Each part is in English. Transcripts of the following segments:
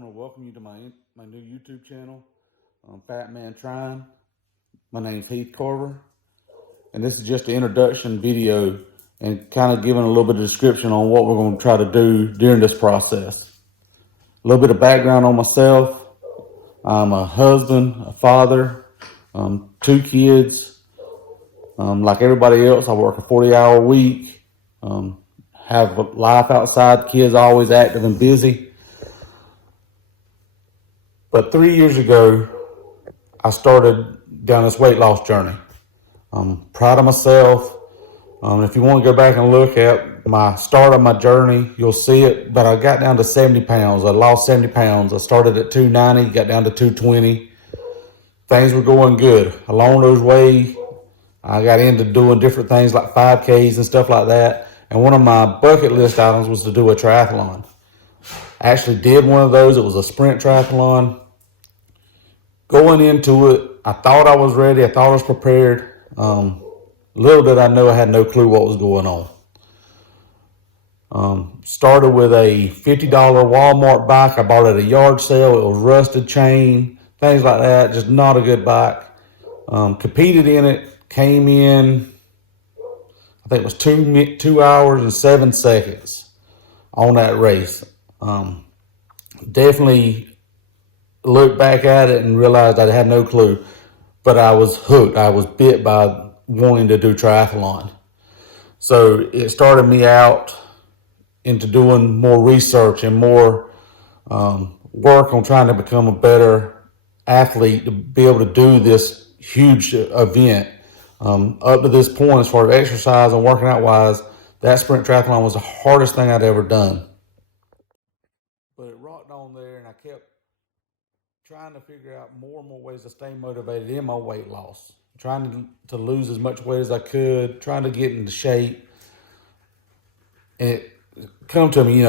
want to welcome you to my new YouTube channel, Fatman Tri-ing. My name's Heath Carver, and this is just an introduction video and kind of giving a little bit of description on what we're going to try to do during this process. A little bit of background on myself. I'm a husband, a father, 2 kids. Like everybody else, I work a 40-hour week. Have a life outside. The kids are always active and busy. But 3 years ago, I started down this weight loss journey. I'm proud of myself. If you want to go back and look at my start of my journey, you'll see it. But I got down to 70 pounds. I lost 70 pounds. I started at 290, got down to 220. Things were going good. Along those way, I got into doing different things like 5Ks and stuff like that. And one of my bucket list items was to do a triathlon. I actually did one of those. It was a sprint triathlon. Going into it, I thought I was ready. I thought I was prepared. Little did I know I had no clue what was going on. Started with a $50 Walmart bike. I bought it at a yard sale. It was rusted chain, things like that. Just not a good bike. Competed in it. Came in, I think it was 2 hours and 7 seconds on that race. Definitely looked back at it and realized I had no clue, but I was hooked. I was bit by wanting to do triathlon. So it started me out into doing more research and more work on trying to become a better athlete to be able to do this huge event. Up to this point, as far as exercise and working out wise, that sprint triathlon was the hardest thing I'd ever done. But it rocked on there, and I kept trying to figure out more and more ways to stay motivated in my weight loss. Trying to lose as much weight as I could, trying to get into shape. And it come to me,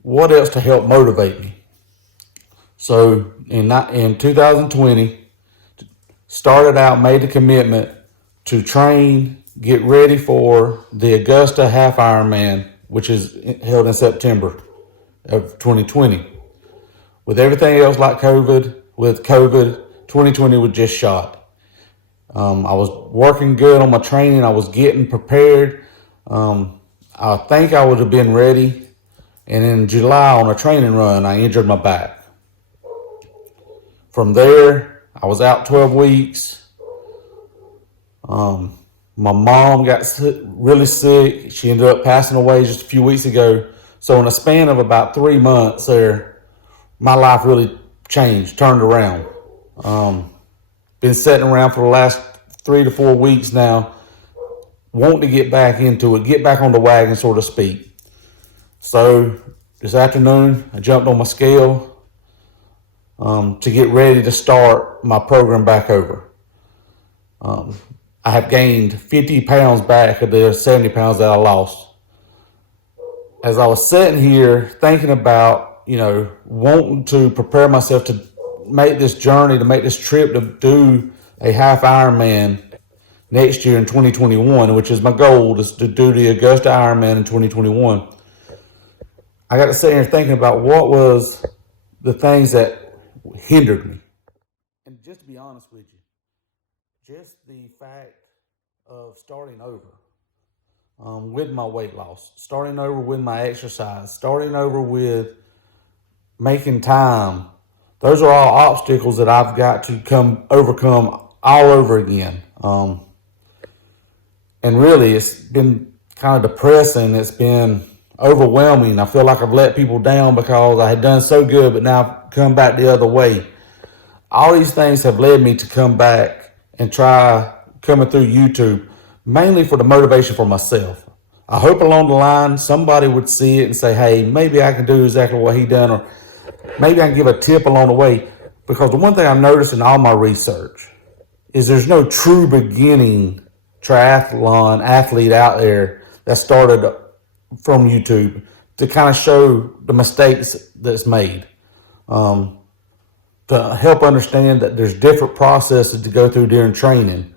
what else to help motivate me? So in 2020, started out, made the commitment to train, get ready for the Augusta Half Ironman, which is held in September of 2020. With everything else like with COVID, 2020 was just shot. I was working good on my training. I was getting prepared. I think I would have been ready. And in July on a training run, I injured my back. From there, I was out 12 weeks. My mom got really sick. She ended up passing away just a few weeks ago. So in a span of about 3 months there, my life really changed, turned around. Been sitting around for the last 3 to 4 weeks now, wanting to get back into it, get back on the wagon, so to speak. So this afternoon, I jumped on my scale to get ready to start my program back over. I have gained 50 pounds back of the 70 pounds that I lost. As I was sitting here thinking about, wanting to prepare myself to make this journey, to make this trip to do a half Ironman next year in 2021, which is my goal, is to do the Augusta Ironman in 2021. I got to sit here thinking about what was the things that hindered me. And just to be honest with you, just the fact of starting over with my weight loss, starting over with my exercise, starting over with making time. Those are all obstacles that I've got to overcome all over again. And really, it's been kind of depressing. It's been overwhelming. I feel like I've let people down because I had done so good, but now I've come back the other way. All these things have led me to come back and try coming through YouTube, mainly for the motivation for myself. I hope along the line somebody would see it and say, hey, maybe I can do exactly what he done, or maybe I can give a tip along the way. Because the one thing I've noticed in all my research is there's no true beginning triathlon athlete out there that started from YouTube to kind of show the mistakes that's made. To help understand that there's different processes to go through during training.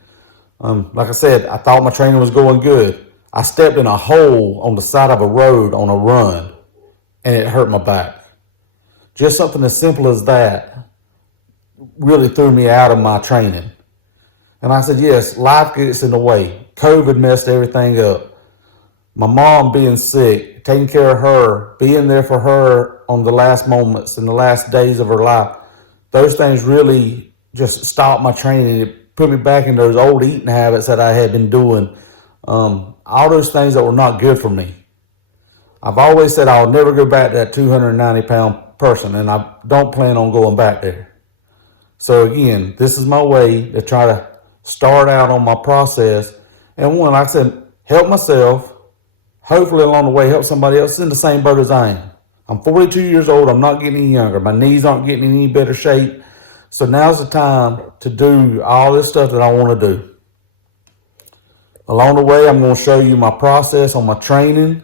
Like I said, I thought my training was going good. I stepped in a hole on the side of a road on a run, and it hurt my back. just something as simple as that really threw me out of my training. And I said, yes, life gets in the way. COVID messed everything up. My mom being sick, taking care of her, being there for her on the last moments and the last days of her life, those things really just stopped my training. It put me back in those old eating habits that I had been doing. All those things that were not good for me. I've always said I'll never go back to that 290-pound person, and I don't plan on going back there. So again, this is my way to try to start out on my process. And one, like I said, help myself. Hopefully along the way, help somebody else in the same boat as I am. I'm 42 years old. I'm not getting any younger. My knees aren't getting in any better shape. So now's the time to do all this stuff that I want to do. Along the way, I'm going to show you my process on my training.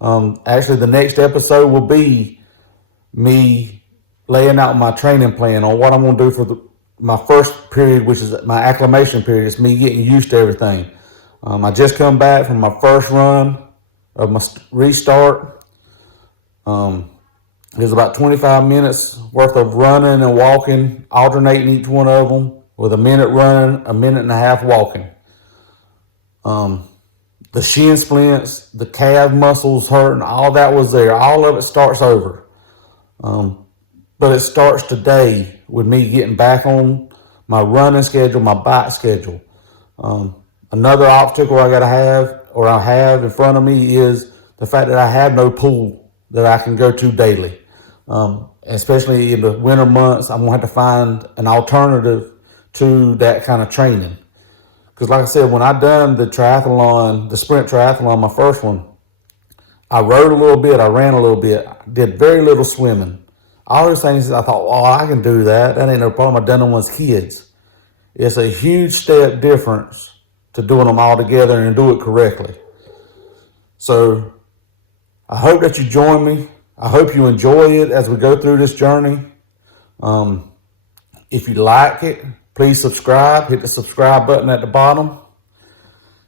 Actually, the next episode will be me laying out my training plan on what I'm going to do for my first period, which is my acclimation period. It's me getting used to everything. I just come back from my first run of my restart. It was about 25 minutes worth of running and walking, alternating each one of them with a minute running, a minute and a half walking. The shin splints, the calf muscles hurting, all that was there. All of it starts over. But it starts today with me getting back on my running schedule, my bike schedule. Another obstacle I have in front of me is the fact that I have no pool that I can go to daily. Especially in the winter months, I'm going to have to find an alternative to that kind of training. Because like I said, when I done the triathlon, the sprint triathlon, my first one, I rode a little bit, I ran a little bit, did very little swimming. All those things, I thought, oh, I can do that. That ain't no problem. I've done them as kids. It's a huge step difference to doing them all together and do it correctly. So I hope that you join me. I hope you enjoy it as we go through this journey. If you like it, please subscribe. Hit the subscribe button at the bottom.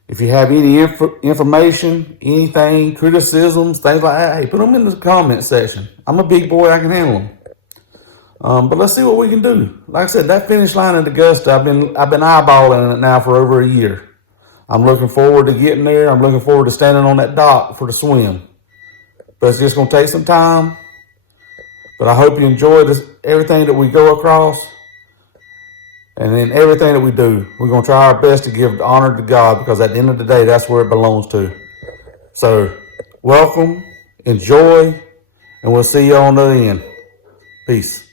If you have any information, anything, criticisms, things like that, hey, put them in the comment section. I'm a big boy, I can handle them. But let's see what we can do. Like I said, that finish line at Augusta, I've been eyeballing it now for over a year. I'm looking forward to getting there. I'm looking forward to standing on that dock for the swim. But it's just going to take some time. But I hope you enjoy everything that we go across. And in everything that we do, we're going to try our best to give honor to God, because at the end of the day, that's where it belongs to. So, welcome, enjoy, and we'll see you on the other end. Peace.